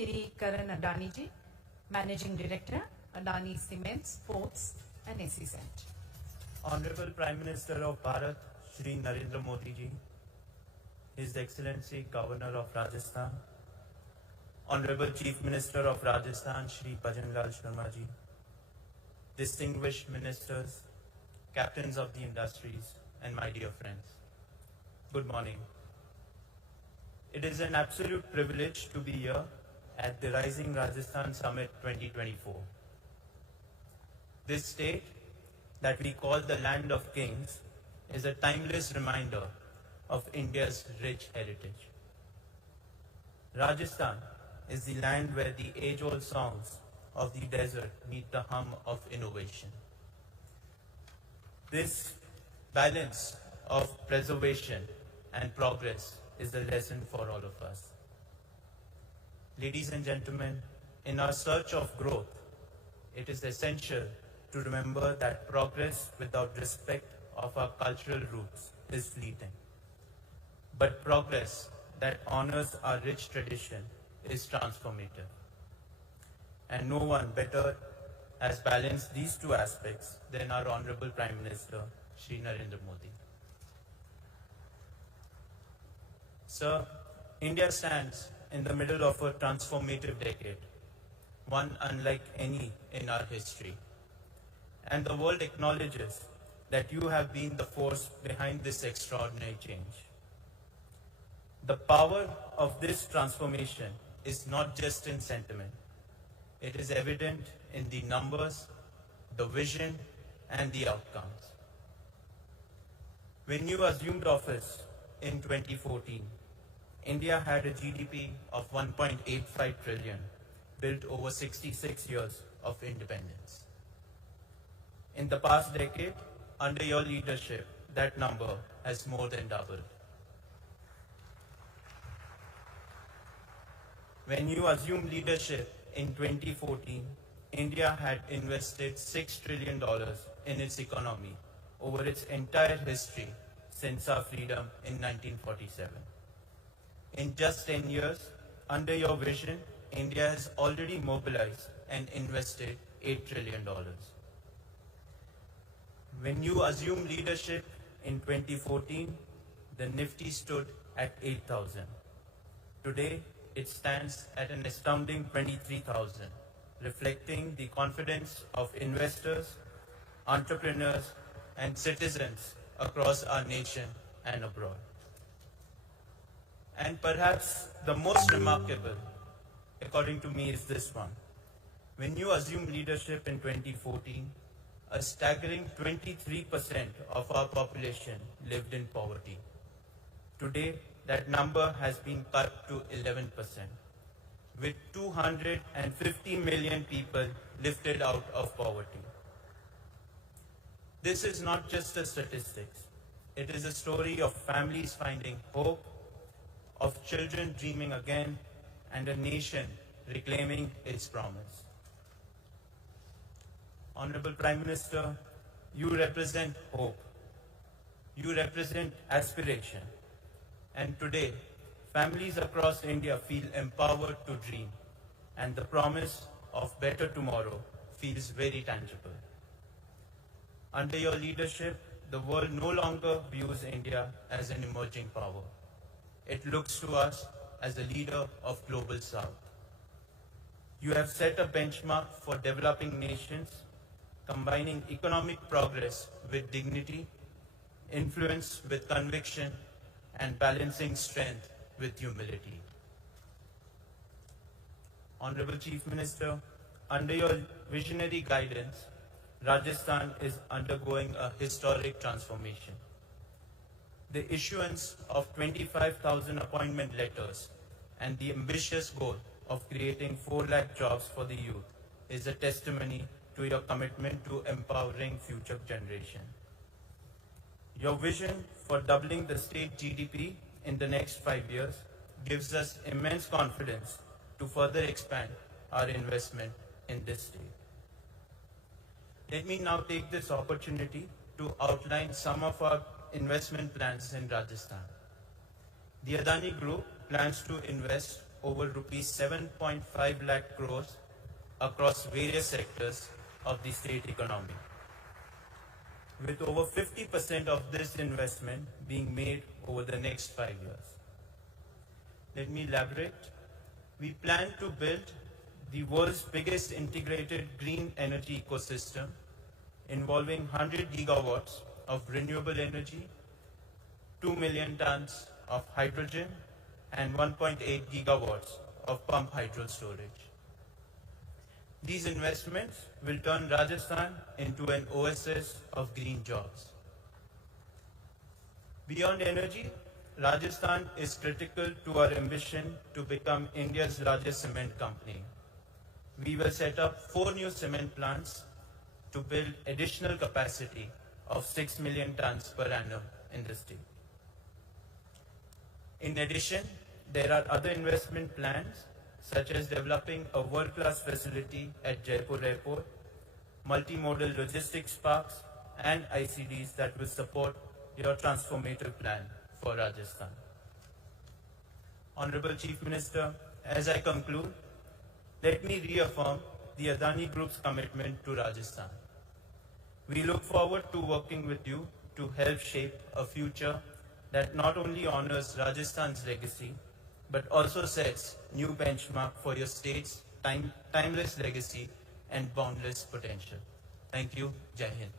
Shri Karan Adani ji, Managing Director, Adani Cements, Ports and SEZ. Honorable Prime Minister of Bharat, Shri Narendra Modi ji, His Excellency Governor of Rajasthan, Honorable Chief Minister of Rajasthan, Shri Bhajan Lal Sharma ji, distinguished ministers, captains of the industries, and my dear friends, good morning. It is an absolute privilege to be here at the Rising Rajasthan Summit 2024. This state that we call the Land of Kings is a timeless reminder of India's rich heritage. Rajasthan is the land where the age-old songs of the desert meet the hum of innovation. This balance of preservation and progress is the lesson for all of us. Ladies and gentlemen, in our search of growth, it is essential to remember that progress without respect of our cultural roots is fleeting. But progress that honors our rich tradition is transformative. And no one better has balanced these two aspects than our Honorable Prime Minister, Shri Narendra Modi. Sir, India stands in the middle of a transformative decade, one unlike any in our history. And the world acknowledges that you have been the force behind this extraordinary change. The power of this transformation is not just in sentiment. It is evident in the numbers, the vision, and the outcomes. When you assumed office in 2014, India had a GDP of 1.85 trillion, built over 66 years of independence. In the past decade, under your leadership, that number has more than doubled. When you assumed leadership in 2014, India had invested $6 trillion in its economy over its entire history since our freedom in 1947. In just 10 years, under your vision, India has already mobilized and invested $8 trillion. When you assumed leadership in 2014, the Nifty stood at 8,000. Today, it stands at an astounding 23,000, reflecting the confidence of investors, entrepreneurs, and citizens across our nation and abroad. And perhaps the most remarkable, according to me, is this one. When you assumed leadership in 2014, a staggering 23% of our population lived in poverty. Today, that number has been cut to 11%, with 250 million people lifted out of poverty. This is not just a statistics. It is a story of families finding hope, of children dreaming again, and a nation reclaiming its promise. Honorable Prime Minister, you represent hope. You represent aspiration. And today, families across India feel empowered to dream, and the promise of better tomorrow feels very tangible. Under your leadership, the world no longer views India as an emerging power. It looks to us as a leader of Global South. You have set a benchmark for developing nations, combining economic progress with dignity, influence with conviction, and balancing strength with humility. Honorable Chief Minister, under your visionary guidance, Rajasthan is undergoing a historic transformation. The issuance of 25,000 appointment letters and the ambitious goal of creating 4 lakh jobs for the youth is a testimony to your commitment to empowering future generations. Your vision for doubling the state GDP in the next 5 years gives us immense confidence to further expand our investment in this state. Let me now take this opportunity to outline some of our investment plans in Rajasthan. The Adani Group plans to invest over rupees 7.5 lakh crores across various sectors of the state economy, with over 50% of this investment being made over the next 5 years. Let me elaborate. We plan to build the world's biggest integrated green energy ecosystem involving 100 gigawatts of renewable energy, 2 million tons of hydrogen, and 1.8 gigawatts of pump hydro storage. These investments will turn Rajasthan into an oasis of green jobs. Beyond energy, Rajasthan is critical to our ambition to become India's largest cement company. We will set up 4 new cement plants to build additional capacity of 6 million tons per annum in the state. In addition, there are other investment plans such as developing a world-class facility at Jaipur Airport, multimodal logistics parks, and ICDs that will support your transformative plan for Rajasthan. Honorable Chief Minister, as I conclude, let me reaffirm the Adani Group's commitment to Rajasthan. We look forward to working with you to help shape a future that not only honors Rajasthan's legacy, but also sets new benchmark for your state's timeless legacy and boundless potential. Thank you. Jai Hind.